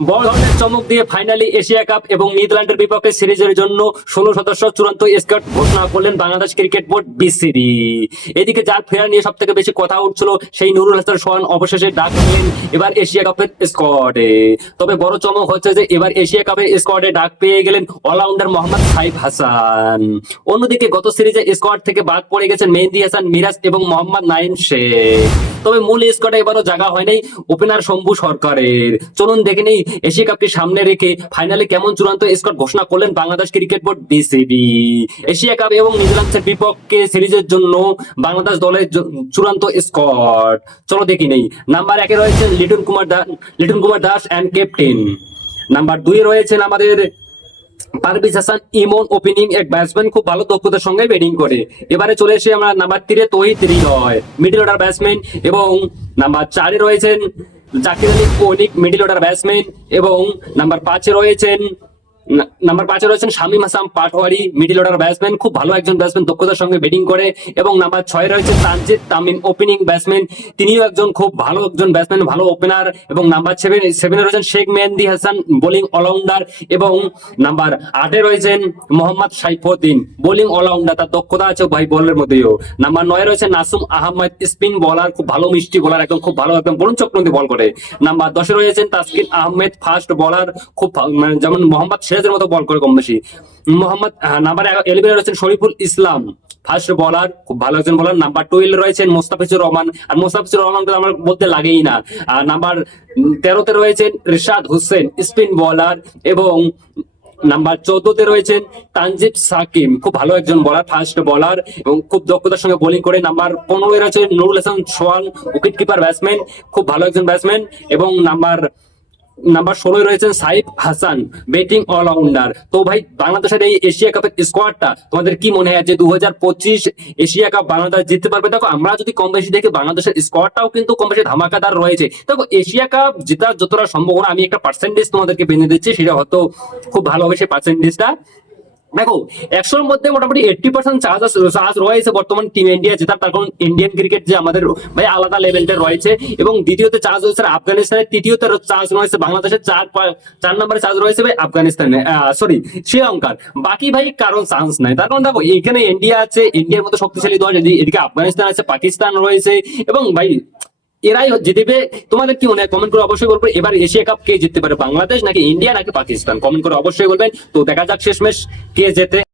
বড় ধরনের চমক দিয়ে ফাইনালি এশিয়া কাপ এবং নিউজিল্যান্ডের বিপক্ষে সিরিজের জন্য 16 সদস্য চূড়ান্ত স্কোয়াড ঘোষণা করলেন বাংলাদেশ ক্রিকেট বোর্ড বিসিবি। এদিকে যার ফেরা নিয়ে সব থেকে বেশি কথা উঠছিল সেই নুরুল হাসান সোহান অবশেষে ডাক পেলেন এবার এশিয়া কাপের স্কোয়াডে। তবে বড় চমক হচ্ছে যে এবার এশিয়া কাপের স্কোয়াডে ডাক পেয়ে গেলেন অলরাউন্ডার মোহাম্মদ সাইফ হাসান। অন্যদিকে গত সিরিজে স্কোয়াড থেকে বাদ পড়ে গেছেন মেহেদী হাসান মিরাজ এবং মোহাম্মদ নাইম শেখ। তবে মূল স্কোয়াডে এবারও জায়গা হয় নাই ওপেনার শম্ভু সরকারের। চলুন দেখে নেই এশিয়া কাপকে সামনে রেখে ফাইনালে কেমন চূড়ান্ত স্কোয়াড ঘোষণা করলেন Bangladesh cricket board BCB. Asia cup এবং নিউজিল্যান্ডের বিপক্ষে সিরিজের জন্য বাংলাদেশ দলের চূড়ান্ত স্কোয়াড চলো দেখি নেই। নাম্বার 1-এ রয়েছেন Liton Kumar Das and captain. Number 2-এ রয়েছেন আমাদের পারভেজ হাসান ইমন, ওপেনিং এক ব্যাটসম্যান, খুব ভালো দক্ষতার সঙ্গে ব্যাটিং করে। এবারে চলে এসে আমরা নাম্বার 3-এ Towhid Hridoy, middle order batsman, এবং নাম্বার 4-এ রয়েছেন Jaker Ali Konik, middle order batsman, এবং নাম্বার 5-এ রয়েছেন Shamim Hasan Patwari, middle order batsman, খুব ভালো একজন ব্যাটসম্যান, দক্ষতার সঙ্গে ব্যাটিং করে। এবং নাম্বার 6-এ রয়েছেন তানজিদ তামিম, ওপেনিং ব্যাটসম্যান, তিনিও একজন খুব ভালো একজন ব্যাটসম্যান, ভালো ওপেনার। এবং নাম্বার 7-এ রয়েছেন শেখ মেহেদী হাসান, বোলিং অলরাউন্ডার। এবং নাম্বার 8-এ রয়েছেন মোহাম্মদ সাইফুদ্দিন, বোলিং অলরাউন্ডার, তার দক্ষতা আছে ভাই বলের মধ্যেও। নাম্বার 9-এ রয়েছেন নাসুম আহমেদ, স্পিন বোলার, খুব ভালো মিষ্টি বোলার, একদম খুব ভালো একদম বরুণ চক্রবর্তী বল করে। নাম্বার 10-এ রয়েছেন তাসকিন আহমেদ, ফাস্ট বোলার, খুব মানে যেমন মোহাম্মদ সিরাজের মতো বল করে কম বেশি। নাম্বার 11-এ রয়েছেন শরীফুল ইসলাম, ফাস্ট বোলার, খুব ভালো একজন বোলার। নাম্বার 12-এ রয়েছেন মোস্তাফিজুর রহমান, আর মোস্তাফিজুর রহমানকে আমার বলতে লাগেই না। আর নাম্বার 13-তে রয়েছেন রিশাদ হোসেন, স্পিন বোলার। এবং নাম্বার 14-তে রয়েছেন তানজিব সাকিম, খুব ভালো একজন বোলার, ফাস্ট বোলার এবং খুব দক্ষতার সঙ্গে বোলিং করে। নাম্বার 15-এ রয়েছে নুরুল হাসান সোহান, উইকেট কিপার ব্যাটসম্যান, খুব ভালো একজন ব্যাটসম্যান। এবং নাম্বার 16-এ রয়েছেন সাইফ হাসান, ব্যাটিং অলরাউন্ডার। তো ভাই বাংলাদেশের এই এশিয়া কাপের স্কোয়াডটা তোমাদের কি মনে হয় যে 2025 এশিয়া কাপ বাংলাদেশ জিততে পারবে? দেখো আমরা যদি কম বেশি দেখি বাংলাদেশের স্কোয়াডটাও কিন্তু কম বেশি ধামাকাদার রয়েছে। দেখো এশিয়া কাপ জেতার যতটা সম্ভাবনা, আমি একটা পার্সেন্টেজ তোমাদেরকে বেঁধে দিচ্ছি, সেটা হয়তো খুব ভালো হবে সেই পার্সেন্টেজটা। দেখো 100-এর মধ্যে মোটামুটি 80% চান্স রয়েছে বর্তমান টিম ইন্ডিয়া জেতার, তার কারণ ইন্ডিয়ান ক্রিকেট যে আমাদের ভাই আলাদা লেভেলটা রয়েছে। এবং দ্বিতীয়তে চান্স রয়েছে আফগানিস্তানের, তৃতীয়তে চান্স রয়েছে বাংলাদেশের, 4 নম্বরে চান্স রয়েছে ভাই আফগানিস্তানে, সরি শ্রীলঙ্কার। বাকি ভাই কারণ চান্স নাই, তার কারণ দেখো এখানে ইন্ডিয়া আছে, ইন্ডিয়ার মতো শক্তিশালী দল, এদিকে আফগানিস্তান আছে, পাকিস্তান রয়েছে, এবং ভাই এরাই জিতবে। তোমাদের কি মনে হয় কমেন্ট করে অবশ্যই বলবে এবার এশিয়া কাপ কে জিততে পারে, বাংলাদেশ নাকি ইন্ডিয়া নাকি পাকিস্তান? কমেন্ট করে অবশ্যই বলবেন। তো দেখা যাক শেষমেশ কে জেতে।